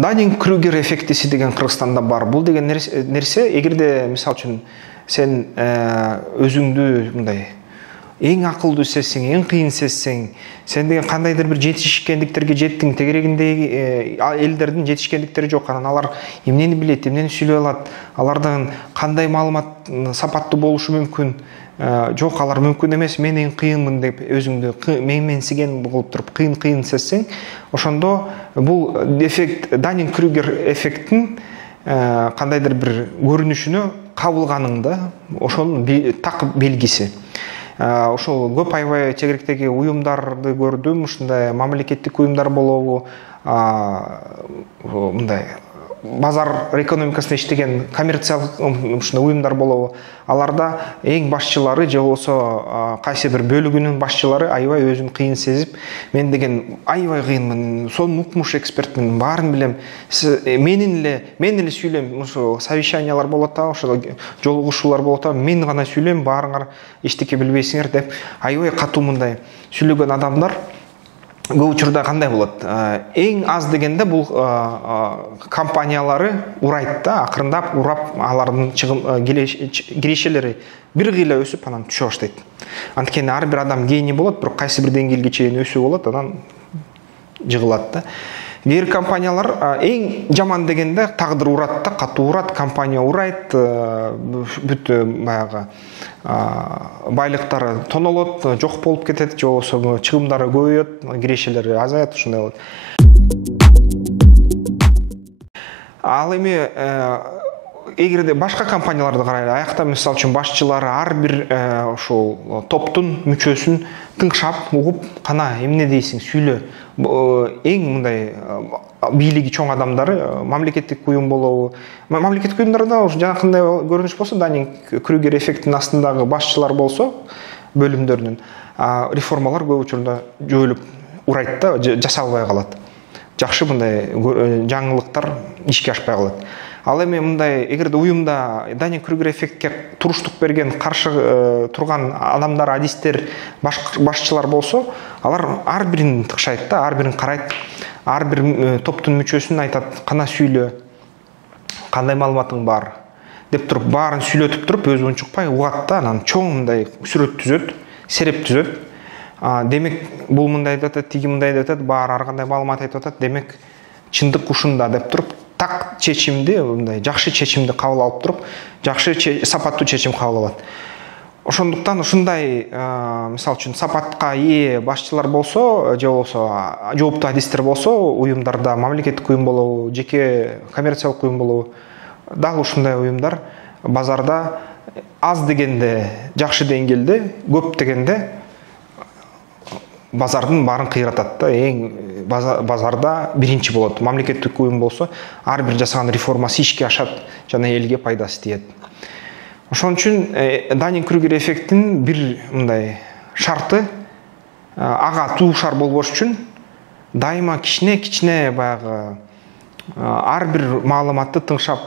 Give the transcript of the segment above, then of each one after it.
Даннинг-Крюгер эффектиси деген Кыргызстанда бар. Бул деген нерсе, эгерде мисалы үчүн сен өзүңдү мындай эң акылдуу сезсең, эң кыйын сезсең, сен деген кандайдыр бир жетишкендиктерге жеттиң, тегерегиндеги элдердин жетишкендиктери жок. Анан алар эмнени билет, эмнени сүйлөй алат, алардын кандай маалымат сапаттуу болушу мүмкүн. Жок, алар мүмкүн эмес, мен эң кыйынмын деп өзүңдү менменсиген кылып туруп кыйын сезсең, ошондо бул эффект, Даннинг-Крюгер эффекттин кандайдыр бир көрүнүшүнө кабылганыңда ошонун так белгиси. Ошол көп аябай чегеректеги уюмдарды көрдүм, ушундай мамлекеттик уюмдар болобу, мындай базар экономикасында иштеген коммерциялык ушундай уюмдар болобу, аларда эң башчылары же болбосо кайсы бир бөлүгүнүн башчылары аябай өзүн кыйын сезип, мен деген аябай кыйынмын, сонун укмуш экспертмин, баарын билем, мен эле сүйлөйм, ошо совещаниялар болот да, ошо жолугушуулар болот да, мен гана сүйлөйм, баарыңар эчтеке билбейсиңер деп аябай катуу мындай сүйлөгөн адамдар көп учурда кандай болот? Эң аз дегенде бул компаниялары урайт да, акырындап урап, алардын кирешелери бир кыйла өсүп, анан түшө баштайт. Анткени ар бир адам гений болот, бирок кайсы бир деңгээлге чейин өсүү болот, анан жыгылат да. Кээ бир компаниялар эң жаман дегенде тагдыр урат да, катуу урат, компания урайт, бүт баягы байлыктары тонолот, жок болуп кетет, же болбосо чыгымдары көбөйөт, кирешелери азаят, ушундай болот. Ал эми эгерде башка компанияларды карайлы, аякта мисалы үчүн башчылары ар бир ошол топтун мүчөсүн тыңшап, угуп, кана эмне дейсиң, сүйлө. Эң мындай бийлиги чоң адамдары мамлекеттик уюм болобу, мамлекеттик уюмдарда ушу жанакындай көрүнүш болсо, Даннинг-Крюгер эффектинин астындагы башчылар болсо, бөлүмдөрүнүн реформалар көп учурда жойулуп урайт да, жасалбай калат. Жакшы мындай жаңылыктар ишке ашпай калат. Ал эми мындай эгерде уюмда Даннинг-Крюгер эффектке туруштук берген, каршы турган адамдар, адистер, башчылар болсо, алар ар бирин тыкшайт да, ар бирин карайт, ар бир топтун мүчөсүн айтат, кана сүйлө, кандай маалыматың бар деп туруп, баарын сүйлөтүп туруп, өзү унчукпай угат да, анан чоң мындай сүрөт түзөт, сереп түзөт. Демек, бул мындай деп атат, тиги мындай деп атат, баары ар кандай маалымат айтып атат, демек чындык ушунда деп туруп, так чечимди, мындай жакшы чечимди кабыл алып туруп, жакшы сапаттуу чечим кабыл алат. Ошондуктан ушундай, мисалы үчүн сапатка ээ башчылар болсо, же болбосо жооптуу адистер болсо, уюмдарда мамлекеттик уюм болобу, жеке коммерциялык уюм болобу, дагы ушундай уюмдар базарда аз дегенде жакшы деңгээлде, көп дегенде базардын баарын кыйратат да, эң базарда биринчи болот. Мамлекеттик уюм болсо, ар бир жасаган реформасы ишке ашат жана элге пайдасы тиет. Ошон үчүн Даннинг-Крюгер эффектинин бир мындай шарты, ага туушар болбош үчүн дайыма кичине баягы ар бир маалыматты тыңшап,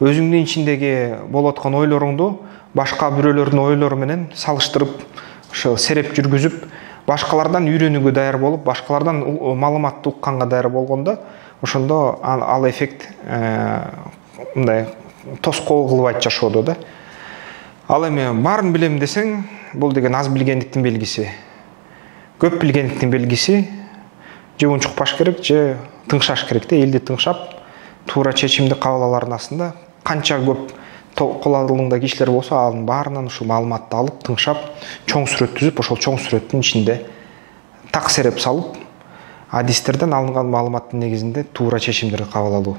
өзүңдүн ичиндеги болуп аткан ойлоруңду башка бирөөлөрдүн ойлору менен салыштырып, ошо сереп жүргүзүп, башкалардан үйрөнүүгө даяр болуп, башкалардан маалыматты укканга даяр болгондо, ошондо ал эффект мындай тоскоол кылбайт жашоодо да. Ал эми баарын билем десең, бул деген аз билгендиктин белгиси. Көп билгендиктин белгиси, же унчукпаш керек, же тыңшаш керек да, элди тыңшап, туура чечимди кабыл алардын астында канча көп колалуулуңда кишилер болсо, анын баарынан ушул маалыматты алып, тыңшап, чоң сүрөт түзүп, ошол чоң сүрөттүн ичинде так сереп салып, адистерден алынган маалыматтын негизинде туура чечимдерди кабыл алуу.